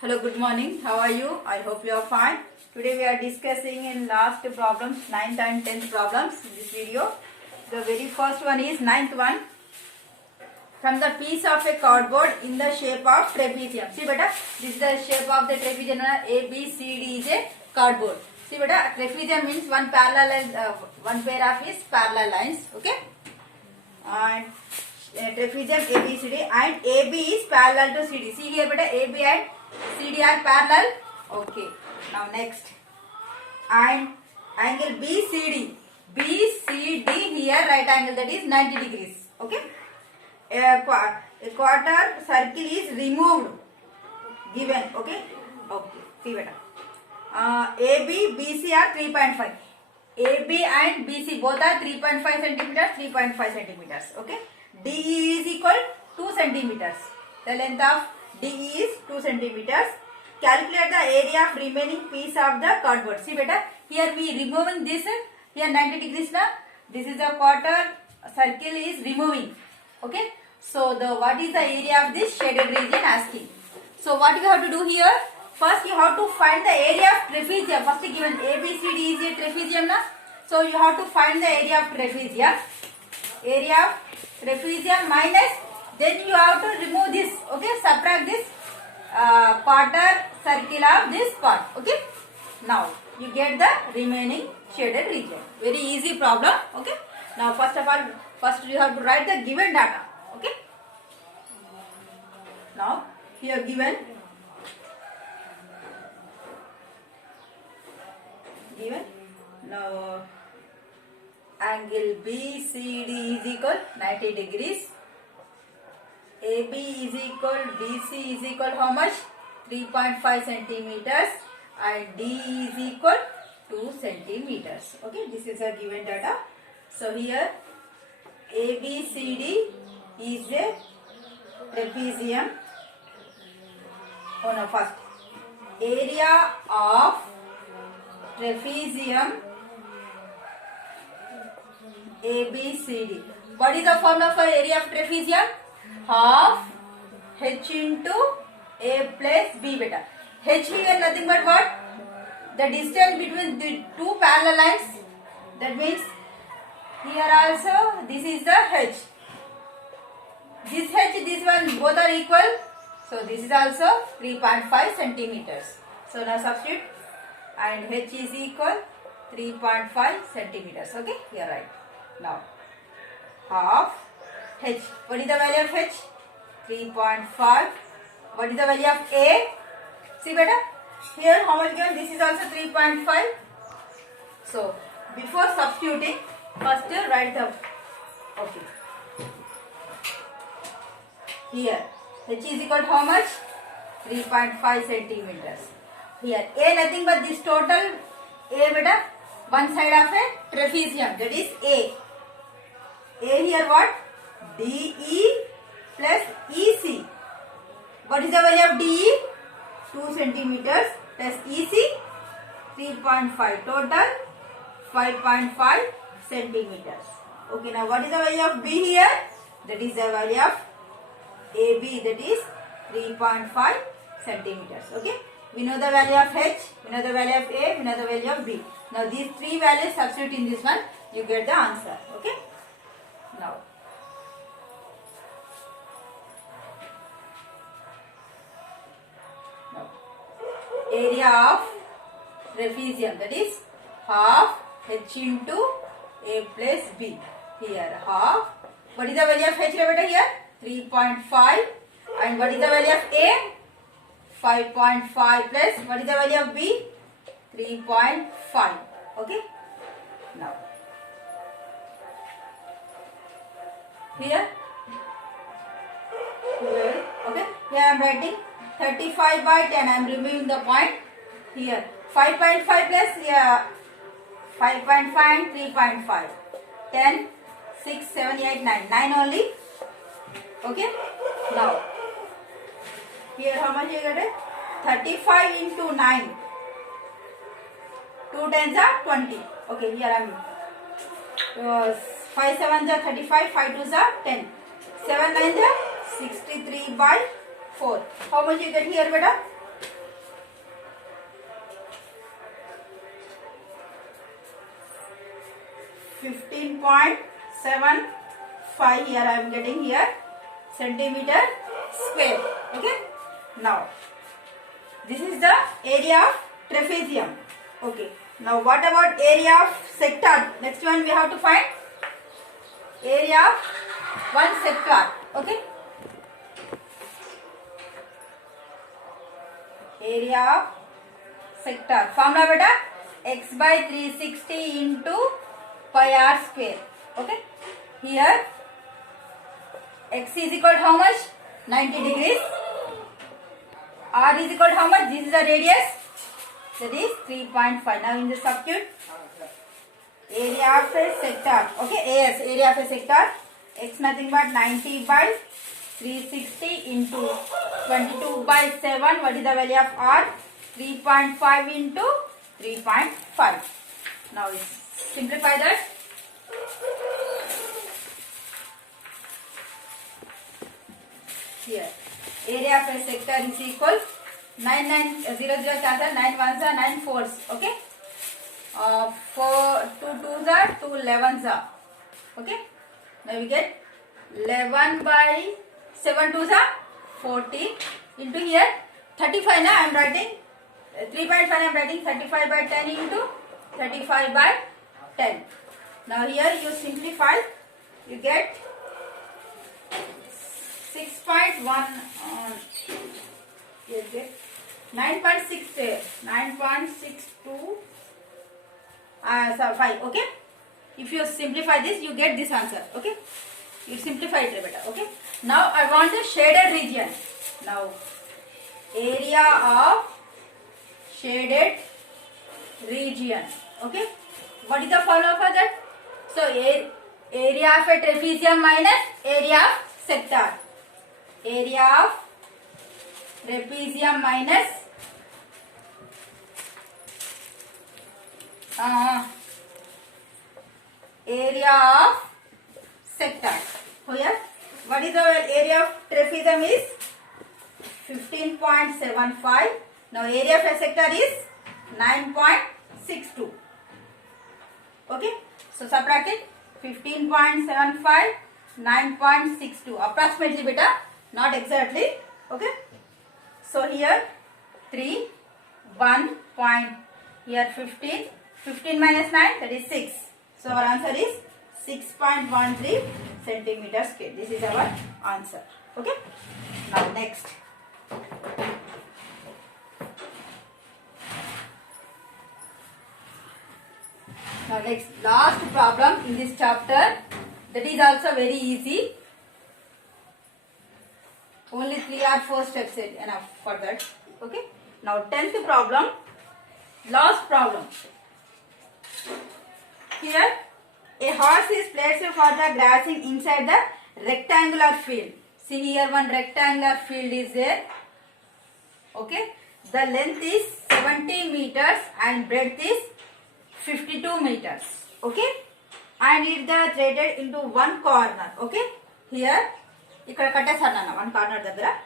Hello, good morning. How are you? I hope you are fine. Today we are discussing in last problems, 9th and 10th problems in this video. The very first one is 9th one. From the piece of a cardboard in the shape of trapezium. See beta, this is the shape of the trapezium. A, B, C, D is a cardboard. See beta, trapezium means one pair of is parallel lines. Okay. And trapezium ABCD and AB is parallel to CD. See here beta, AB and CD are parallel. Okay. Now next. And angle BCD. BCD here right angle, that is 90 degrees. Okay. A quarter circle is removed. Given. Okay. Okay. See beta. AB, BC are 3.5. AB and BC both are 3.5 centimeters, 3.5 centimeters. Okay. DE is equal to 2 centimeters. The length of DE is 2 centimeters. Calculate the area of remaining piece of the cardboard. See beta, here we removing this, here 90 degrees now. This is the quarter circle is removing. Okay. So what is the area of this shaded region asking. So what you have to do here? First you have to find the area of trapezium. First given ABCD is a trapezium now. So you have to find the area of trapezium. Area of trapezium minus, then you have to remove this. Okay, subtract this quarter circle of this part. Okay, now you get the remaining shaded region. Very easy problem. Okay, now first of all, first you have to write the given data. Okay, now here given now angle BCD is equal 90 degrees. AB is equal, BC is equal how much? 3.5 centimeters and D is equal 2 centimeters. Okay, this is a given data. So here ABCD is a trapezium. Oh no, first area of trapezium ABCD. What is the formula for area of trapezium? Half H into A plus B beta. H here nothing but what? The distance between the two parallel lines. That means here also this is the H. This H, this one both are equal. So this is also 3.5 centimeters. So now substitute and H is equal 3.5 centimeters. Okay, here right. Now half H. What is the value of H? 3.5. What is the value of A? See beta, here how much given? This is also 3.5. So before substituting, first write the, okay, here H is equal to how much? 3.5 centimeters. Here A nothing but this total A beta, one side of a trapezium, that is A. A here what? DE plus EC. What is the value of DE? 2 centimeters plus EC 3.5. Total 5.5 centimeters. Okay, now what is the value of B here? That is the value of AB, that is 3.5 centimeters. Okay, we know the value of H, we know the value of A, we know the value of B. Now these three values substitute in this one, you get the answer. Okay, now area of trapezium, that is half H into A plus B. Here half, what is the value of H here? 3.5. And what is the value of A? 5.5 plus what is the value of B? 3.5. Okay, now here okay, here I am writing 35 by 10. I am removing the point here. 5.5 plus 5.5 and 3.5. 10, 6, 7, 8, 9. 9 only. Okay. Now here how much you get it? 35 into 9. 2 tens are 20. Okay, here I am 5 sevens are 35, 5 twos are 10. 7 nines are 63 by 4. How much you get here, beta? 15.75 here I am getting here centimeter square. Okay. Now this is the area of trapezium. Okay. Now what about area of sector? Next one we have to find area of one sector. Okay. Area of sector. Formula beta x by 360 into pi r square. Okay. Here x is equal to how much? 90 degrees. R is equal to how much? This is the radius. That is 3.5. Now in the substitute area of a sector. Okay. AS, area of a sector. X nothing but 90 by 360 into 22 by 7. What is the value of R? 3.5 into 3.5. Now simplify that. Here area of a sector is equal 9900 cancel 9 ones are 9 fours. Okay. 4 2 twos are 2 11s are. Okay. Now we get 11 by 7 twos are 40 into here 35. Now I am writing 3.5. I am writing 35 by 10 into 35 by 10. Now here you simplify, you get 6.1. You get 9.6 9.62 5. Okay. If you simplify this, you get this answer. Okay. You simplify it better. Okay. Now I want the shaded region. Now area of shaded region. Okay. What is the formula for that? So area of a trapezium minus area of sector. Area of trapezium minus area of sector. Here, what is the area of trapezium is 15.75. Now area of a sector is 9.62. Okay. So subtract it. 15.75, 9.62. Approximately beta, not exactly. Okay. So here 3, 1 point, here 15. 15 minus 9, that is 6. So our answer is 6.13 centimeter square. This is our answer. Okay. Now next. Now next, last problem in this chapter. That is also very easy. Only 3 or 4 steps is enough for that. Okay. Now 10th problem. Last problem. Here a horse is placed for the grazing inside the rectangular field. See here one rectangular field is there. Okay. The length is 70 meters and breadth is 52 meters. Okay. And it is threaded into one corner. Okay. Here ikkada kattesarana one corner daggara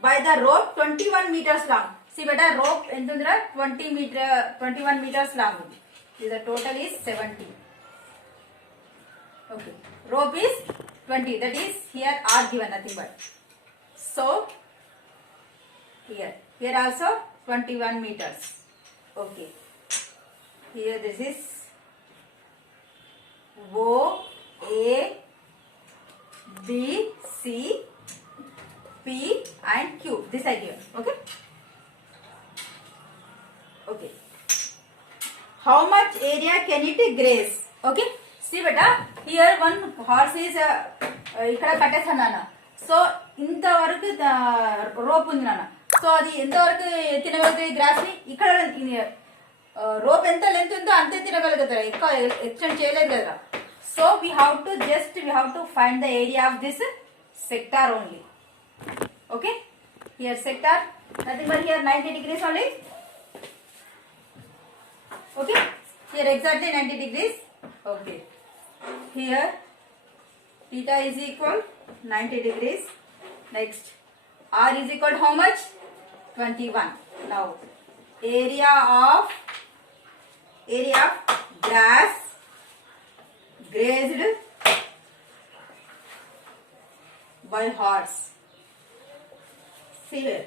by the rope 21 meters long. See beta rope entundra 21 meters long. The total is 70. Okay. Rope is 20. That is here R given, nothing but. So here also 21 meters. Okay. Here this is O, A, B, C, P and Q. This idea. Okay. Okay. How much area can it graze? Okay. See beta, here one horse is ikkada kattesannana. So inta varaku rope undi nana. So adi enta varaku tinagalagutundi grass ni ikkada rope enta length undo ante tinagalaguతారు. ఎక్కువ extend చేయలేదు కదా. So we have to find the area of this sector only. Okay. Here sector nothing but here 90 degrees only. Okay. Here exactly 90 degrees. Okay. Here theta is equal 90 degrees. Next R is equal to how much? 21. Now area of grass grazed by horse. See here.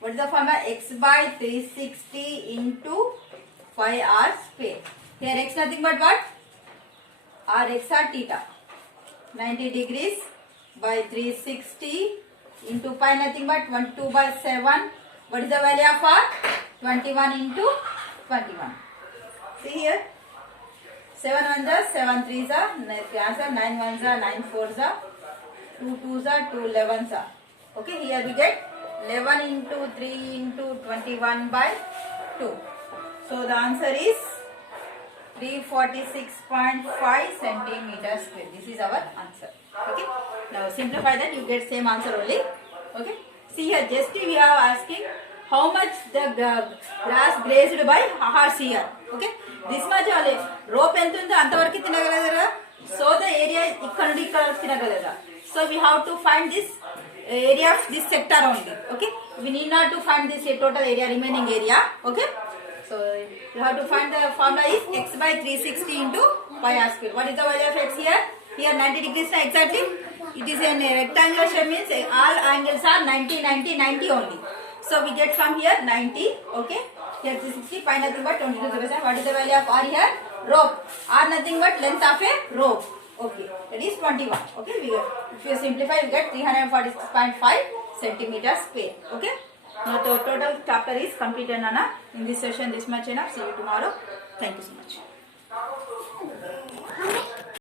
What is the formula? X by 360 into 5r square. Here x nothing but what? R x or theta. 90 degrees by 360 into pi nothing but 12 by 7. What is the value of r? 21 into 21. See here. 7 ones are 7 threes are answer 9 ones are 9 fours are 2 twos are 2 11s are. Okay, here we get 11 into 3 into 21 by 2. So the answer is 346.5 centimeters square. This is our answer. Okay. Now simplify that, you get same answer only. Okay. See here, just we are asking how much the grass grazed by horse here. Okay. This much only. Rope ఎంత ఉందో అంతవరకు తినగలరా? So the area ఇక్కడ నుండి ఇక్కడ వరకు తినగలరా? So we have to find this area of this sector only. Okay. We need not to find this total area, remaining area. Okay. So you have to find the formula is x by 360 into pi r square. What is the value of x here? Here 90 degrees exactly. It is a rectangular shape, means all angles are 90, 90, 90 only. So we get from here 90. Okay. Here 360, pi nothing but 22. What is the value of r here? Rope. R nothing but length of a rope. Okay. That is 21. Okay. If you simplify, you get 346.5 centimeters square. Okay. Now the total chapter is completed, Nana. In this session, this much enough. See you tomorrow. Thank you so much.